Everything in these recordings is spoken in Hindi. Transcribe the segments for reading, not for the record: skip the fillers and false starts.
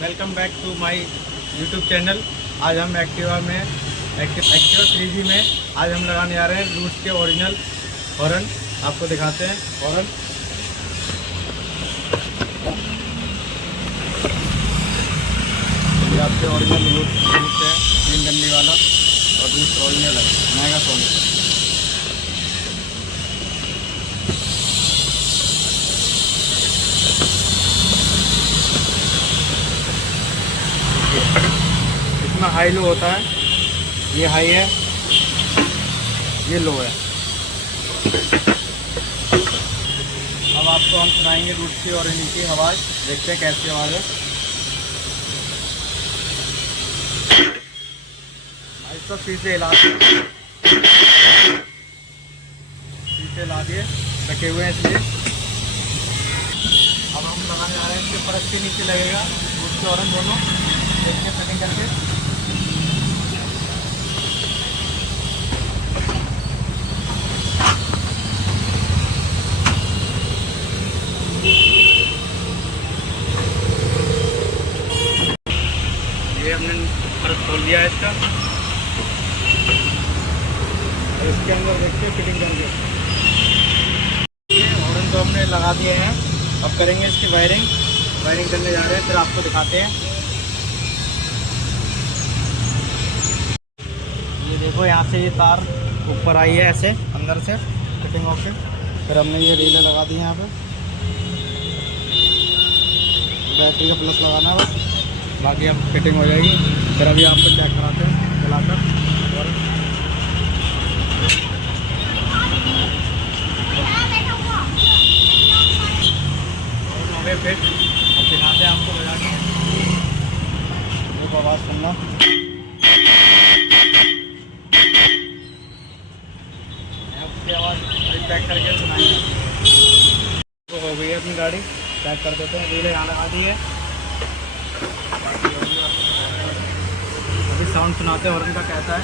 Welcome back to my YouTube channel. आज हम एक्टिवा 3G में आज हम लगाने जा रहे हैं रूट्स के ओरिजिनल हॉर्न। आपको दिखाते हैं हॉर्न। ये आपके ओरिजिनल रूट्स है, 3 डंडी वाला और रूट्स ओरिजिनल है, महंगा सोनी। इसमें हाई लो होता है, ये हाई है, ये लो है। अब आपको हम सुनाएंगे रूट्स की और इनकी आवाज़, देखते हैं कैसी आवाज़ है। इसको शीशे हिला दिए रखे हुए हैं इसलिए। अब हम लगाने आ रहे हैं, इसके परत के नीचे लगेगा रूट्स के हॉर्न दोनों, देखते सेटिंग करके। ये हमने परत खोल दिया है इसका, और इसके अंदर देखिए फिटिंग करके हॉर्न तो हमने लगा दिए हैं। अब करेंगे इसकी वायरिंग करने जा रहे हैं, फिर आपको दिखाते हैं। ये देखो यहाँ से ये तार ऊपर आई है ऐसे अंदर से फिटिंग होके, फिर हमने ये रीलें लगा दी हैं यहाँ पे। बैटरी का प्लस लगाना है बस, बाकी अब फिटिंग हो जाएगी। फिर अभी आपको चेक कराते हैं चलाकर। और हो गए फिट, अब दिखाते हैं आपको बजा के। वो आवाज़ सुनना, उसकी आवाज़ पैक करके सुनाएंगे। तो हो गई है अपनी गाड़ी, पैक कर देते हैं। रीलें यहाँ लगा दी है, अभी साउंड सुनाते हैं हॉर्न का कैसा है।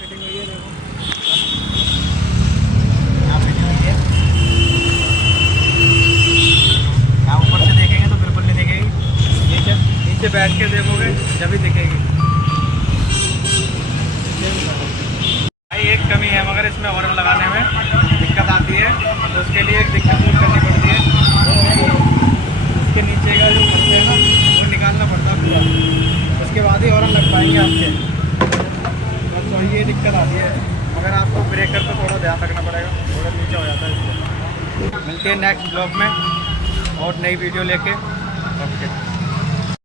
फिटिंग हुई है, देखो यहाँ फिटिंग हुई है। यहाँ ऊपर से देखेंगे तो बिल्कुल नहीं दिखेगी, नीचे बैठ के देखोगे जब ही दिखेगी। भाई एक कमी है मगर इसमें हॉर्न लगाने में दिक्कत आती है, तो उसके लिए एक दिक्कत दूर करनी पड़ती है। इसके नीचे का जो खर्चा है ना, वो निकालना पड़ता है पूरा, उसके बाद ही हॉर्न लग पाएंगे आपके। बस वही ये दिक्कत आती है, मगर आपको ब्रेकर पर थोड़ा ध्यान रखना पड़ेगा, थोड़ा नीचे हो जाता है इससे। मिलते हैं नेक्स्ट ब्लॉग में और नई वीडियो लेके। ओके।